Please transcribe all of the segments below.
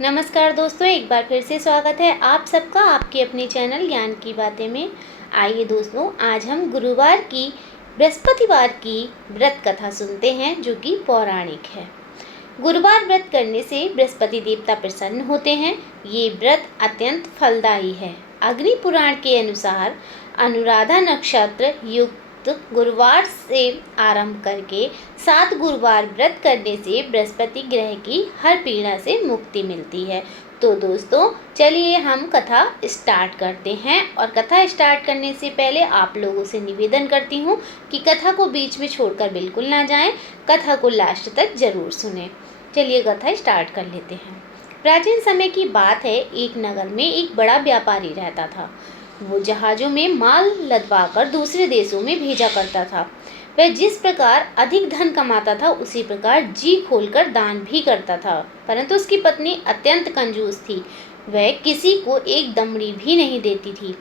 नमस्कार दोस्तों, एक बार फिर से स्वागत है आप सबका आपके अपने चैनल ज्ञान की बातें में। आइए दोस्तों, आज हम गुरुवार की बृहस्पतिवार की व्रत कथा सुनते हैं जो कि पौराणिक है। गुरुवार व्रत करने से बृहस्पति देवता प्रसन्न होते हैं। ये व्रत अत्यंत फलदायी है। अग्नि पुराण के अनुसार अनुराधा नक्षत्र युक्त गुरुवार से आरंभ करके 7 गुरुवार व्रत करने से बृहस्पति ग्रह की हर पीड़ा से मुक्ति मिलती है। तो दोस्तों, चलिए हम कथा स्टार्ट करते हैं। और कथा स्टार्ट करने से पहले आप लोगों से निवेदन करती हूँ कि कथा को बीच में छोड़कर बिल्कुल ना जाएं, कथा को लास्ट तक जरूर सुनें। चलिए कथा स्टार्ट कर लेते हैं। प्राचीन समय की बात है, एक नगर में एक बड़ा व्यापारी रहता था। वो जहाज़ों में माल लदवाकर दूसरे देशों में भेजा करता था। वह जिस प्रकार अधिक धन कमाता था उसी प्रकार जी खोलकर दान भी करता था। परंतु उसकी पत्नी अत्यंत कंजूस थी। वह किसी को एक दमड़ी भी नहीं देती थी।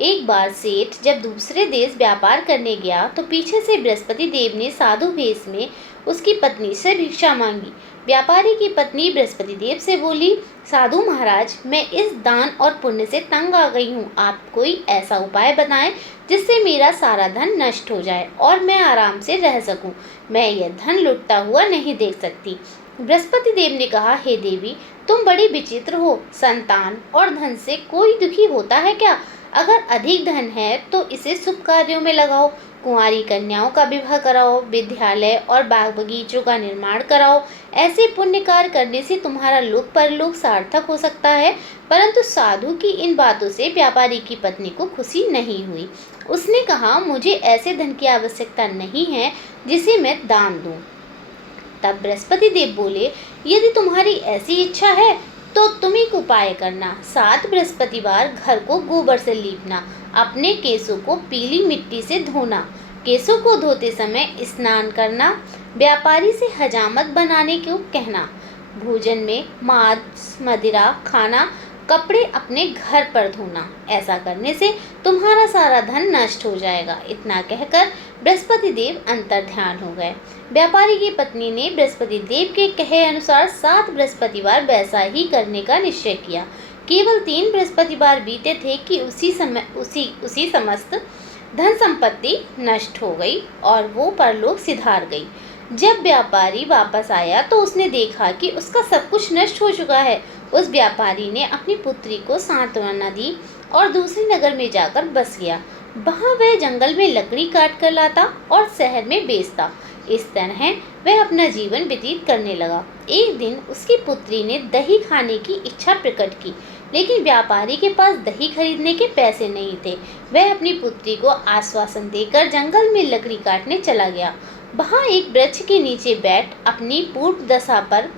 एक बार सेठ जब दूसरे देश व्यापार करने गया तो पीछे से बृहस्पति देव ने साधु वेश में उसकी पत्नी से भिक्षा मांगी। व्यापारी की पत्नी बृहस्पति देव से बोली, साधु महाराज, मैं इस दान और पुण्य से तंग आ गई हूँ। आप कोई ऐसा उपाय बताएं जिससे मेरा सारा धन नष्ट हो जाए और मैं आराम से रह सकूं। मैं यह धन लुटता हुआ नहीं देख सकती। बृहस्पति देव ने कहा, हे देवी, तुम बड़ी विचित्र हो। संतान और धन से कोई दुखी होता है क्या? अगर अधिक धन है तो इसे शुभ कार्यों में लगाओ। कुंवारी कन्याओं का विवाह कराओ, विद्यालय और बाग बगीचों का निर्माण कराओ। ऐसे पुण्य कार्य करने से तुम्हारा लोक परलोक सार्थक हो सकता है। परंतु साधु की इन बातों से व्यापारी की पत्नी को खुशी नहीं हुई। उसने कहा, मुझे ऐसे धन की आवश्यकता नहीं है जिसे मैं दान दूं। तब बृहस्पति देव बोले, यदि तुम्हारी ऐसी इच्छा है तो तुम एक उपाय करना। 7 बृहस्पतिवार घर को गोबर से लीपना, अपने केसों को पीली मिट्टी से धोना, केसों को धोते समय स्नान करना, व्यापारी से हजामत बनाने को कहना, भोजन में मांस मदिरा खाना, कपड़े अपने घर पर धोना। ऐसा करने से तुम्हारा सारा धन नष्ट हो जाएगा। इतना कहकर बृहस्पति देव अंतर्ध्यान हो गए। व्यापारी की पत्नी ने बृहस्पति देव के कहे अनुसार 7 बृहस्पतिवार वैसा ही करने का निश्चय किया। केवल 3 बृहस्पतिवार बीते थे कि उसी समस्त धन संपत्ति नष्ट हो गई और वो परलोक सिधार गई। जब व्यापारी वापस आया तो उसने देखा कि उसका सब कुछ नष्ट हो चुका है। उस व्यापारी ने अपनी पुत्री को सांत्वना दी और दूसरे नगर में जाकर बस गया। वहाँ वह जंगल में लकड़ी काट कर लाता और शहर में बेचता। इस तरह वह अपना जीवन व्यतीत करने लगा। एक दिन उसकी पुत्री ने दही खाने की इच्छा प्रकट की, लेकिन व्यापारी के पास दही खरीदने के पैसे नहीं थे। वह अपनी पुत्री को आश्वासन देकर जंगल में लकड़ी काटने चला गया। वहाँ एक वृक्ष के नीचे बैठ अपनी पूर्व दशा पर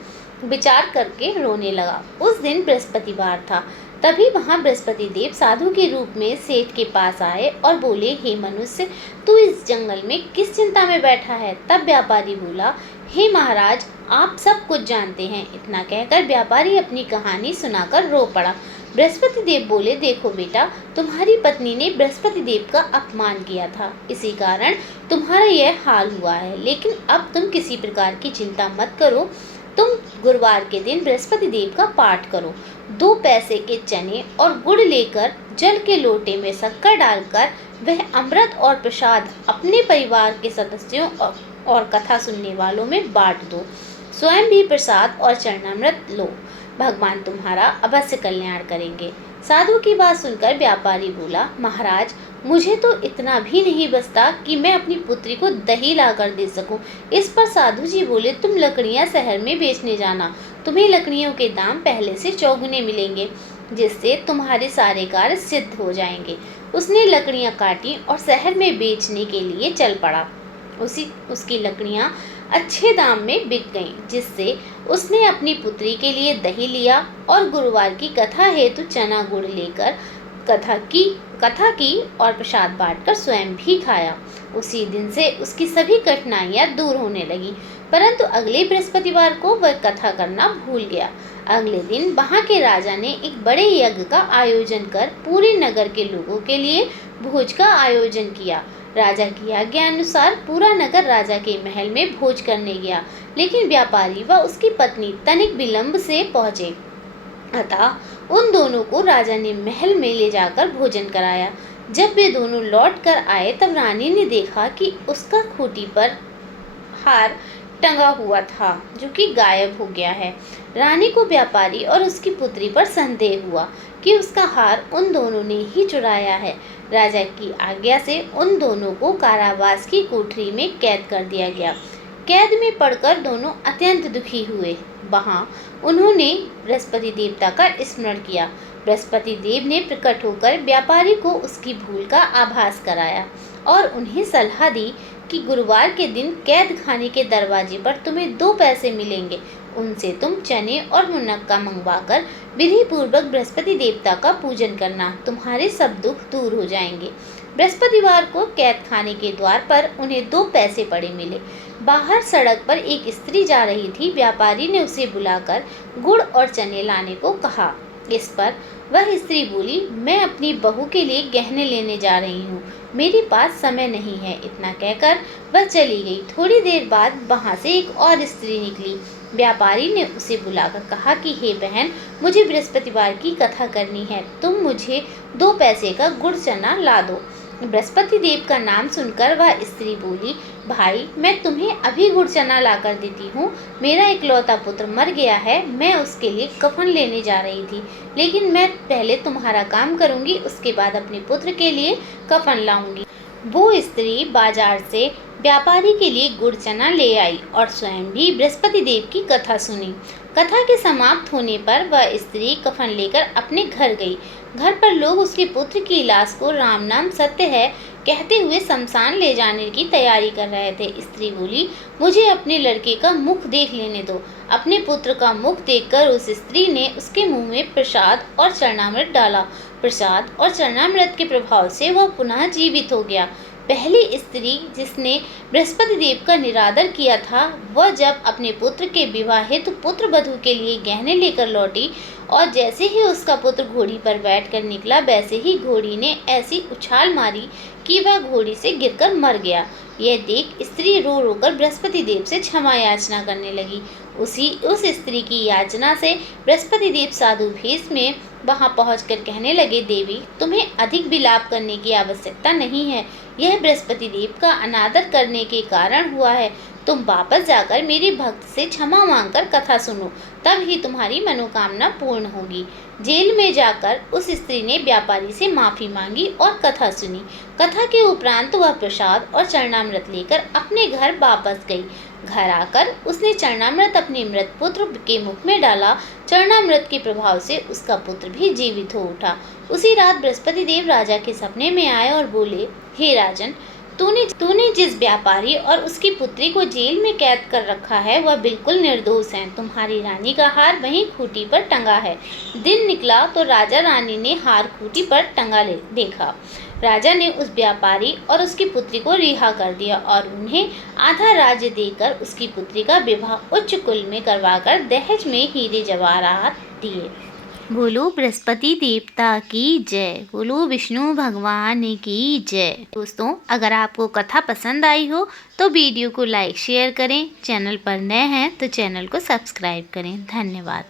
विचार करके रोने लगा। उस दिन बृहस्पतिवार था। तभी वहाँ बृहस्पति देव साधु के रूप में सेठ के पास आए और बोले, हे मनुष्य, तू इस जंगल में किस चिंता में बैठा है? तब व्यापारी बोला, हे महाराज, आप सब कुछ जानते हैं। इतना कहकर व्यापारी अपनी कहानी सुनाकर रो पड़ा। बृहस्पति देव बोले, देखो बेटा, तुम्हारी पत्नी ने बृहस्पति देव का अपमान किया था, इसी कारण तुम्हारा यह हाल हुआ है। लेकिन अब तुम किसी प्रकार की चिंता मत करो। तुम गुरुवार के दिन बृहस्पति देव का पाठ करो। 2 पैसे के चने और गुड़ लेकर जल के लोटे में शक्कर डालकर वह अमृत और प्रसाद अपने परिवार के सदस्यों और कथा सुनने वालों में बांट दो। स्वयं भी प्रसाद और चरणामृत लो। भगवान तुम्हारा अवश्य कल्याण करेंगे। साधु की बात सुनकर व्यापारी बोला, महाराज, मुझे तो इतना भी नहीं बचता कि मैं अपनी पुत्री को दही लाकर दे सकूं। इस पर साधु जी बोले, तुम लकड़ियां शहर में बेचने जाना। तुम्हें लकड़ियों के दाम पहले से चौगुने मिलेंगे, जिससे तुम्हारे सारे कार्य सिद्ध हो जाएंगे। उसने लकड़ियां काटी और शहर में बेचने के लिए चल पड़ा। उसकी लकड़ियां अच्छे दाम में बिक गईं, जिससे उसने अपनी पुत्री के लिए दही लिया और गुरुवार की कथा हेतु चना गुड़ लेकर कथा की और प्रसाद बांटकर स्वयं भी खाया। उसी दिन से उसकी सभी कठिनाइयां दूर होने लगी। परंतु अगले बृहस्पतिवार को वह कथा करना भूल गया। अगले दिन वहां के राजा ने एक बड़े यज्ञ का आयोजन कर पूरे नगर के लोगों के लिए भोज का आयोजन किया। राजा की आज्ञा अनुसार पूरा नगर राजा के महल में भोज करने गया, लेकिन व्यापारी व उसकी पत्नी तनिक विलंब से पहुंचे। अतः उन दोनों को राजा ने महल में ले जाकर भोजन कराया। जब वे दोनों लौट कर आए तब रानी ने देखा कि उसका खूंटी पर हार टंगा हुआ था जो कि गायब हो गया है। रानी को व्यापारी और उसकी पुत्री पर संदेह हुआ कि उसका हार उन दोनों ने ही चुराया है। राजा की आज्ञा से उन दोनों को कारावास की कोठरी में कैद कर दिया गया। कैद में पड़कर दोनों अत्यंत दुखी हुए। वहां उन्होंने बृहस्पति देवता का स्मरण किया। बृहस्पति देव ने प्रकट होकर व्यापारी को उसकी भूल का आभास कराया और उन्हें सलाह दी कि गुरुवार के दिन कैद खाने के दरवाजे पर तुम्हें 2 पैसे मिलेंगे। उनसे तुम चने और मुनक्का मंगवाकर विधि पूर्वक बृहस्पति देवता का पूजन करना, तुम्हारे सब दुख दूर हो जाएंगे। बृहस्पतिवार को कैद खाने के द्वार पर उन्हें 2 पैसे पड़े मिले। बाहर सड़क पर एक स्त्री जा रही थी। व्यापारी ने उसे बुलाकर गुड़ और चने लाने को कहा। इस पर वह स्त्री बोली, मैं अपनी बहू के लिए गहने लेने जा रही हूँ, मेरे पास समय नहीं है। इतना कहकर वह चली गई। थोड़ी देर बाद वहां से एक और स्त्री निकली। व्यापारी ने उसे बुलाकर कहा कि हे बहन, मुझे बृहस्पतिवार की कथा करनी है, तुम मुझे 2 पैसे का गुड़ चना ला दो। बृहस्पति देव का नाम सुनकर वह स्त्री बोली, भाई मैं तुम्हें अभी गुड़ चना लाकर देती हूँ। मेरा इकलौता पुत्र मर गया है, मैं उसके लिए कफन लेने जा रही थी, लेकिन मैं पहले तुम्हारा काम करूँगी, उसके बाद अपने पुत्र के लिए कफन लाऊंगी। वो स्त्री बाजार से व्यापारी के लिए गुड़ चना ले आई और स्वयं भी बृहस्पति देव की कथा सुनी। कथा के समाप्त होने पर वह स्त्री कफन लेकर अपने घर गई। घर पर लोग उसके पुत्र की लाश को राम नाम सत्य है कहते हुए शमशान ले जाने की तैयारी कर रहे थे। स्त्री बोली, मुझे अपने लड़के का मुख देख लेने दो। अपने पुत्र का मुख देखकर उस स्त्री ने उसके मुंह में प्रसाद और चरणामृत डाला। प्रसाद और चरणामृत के प्रभाव से वह पुनः जीवित हो गया। पहली स्त्री जिसने बृहस्पति देव का निरादर किया था, वह जब अपने पुत्र के विवाहित पुत्र वधू के लिए गहने लेकर लौटी और जैसे ही उसका पुत्र घोड़ी पर बैठकर निकला, वैसे ही घोड़ी ने ऐसी उछाल मारी कि वह घोड़ी से गिरकर मर गया। यह देख स्त्री रो रो कर बृहस्पति देव से क्षमा याचना करने लगी। उस स्त्री की याचना से बृहस्पति देव साधु भेष में वहां पहुंचकर कहने लगे, देवी तुम्हें अधिक विलाप करने की आवश्यकता नहीं है, यह बृहस्पति देव का अनादर करने के कारण हुआ है। तुम वापस जाकर मेरे भक्त से क्षमा मांगकर कथा सुनो, तब ही तुम्हारी मनोकामना पूर्ण होगी। जेल में जाकर उस स्त्री ने व्यापारी से माफी मांगी और कथा सुनी। कथा के उपरांत वह प्रसाद और चरणामृत लेकर अपने घर वापस गई। घर आकर उसने चरणामृत अपने मृत पुत्र के मुख में डाला। चरणामृत के प्रभाव से उसका पुत्र भी जीवित हो उठा। उसी रात बृहस्पति देव राजा के सपने में आए और बोले, हे राजन, तूने जिस व्यापारी और उसकी पुत्री को जेल में कैद कर रखा है वह बिल्कुल निर्दोष है। तुम्हारी रानी का हार वहीं खूंटी पर टंगा है। दिन निकला तो राजा रानी ने हार खूंटी पर टंगा देखा। राजा ने उस व्यापारी और उसकी पुत्री को रिहा कर दिया और उन्हें आधा राज्य देकर उसकी पुत्री का विवाह उच्च कुल में करवाकर दहेज में हीरे जवाहरात दिए। बोलो बृहस्पति देवता की जय, बोलो विष्णु भगवान की जय। दोस्तों, अगर आपको कथा पसंद आई हो तो वीडियो को लाइक शेयर करें। चैनल पर नए हैं तो चैनल को सब्सक्राइब करें। धन्यवाद।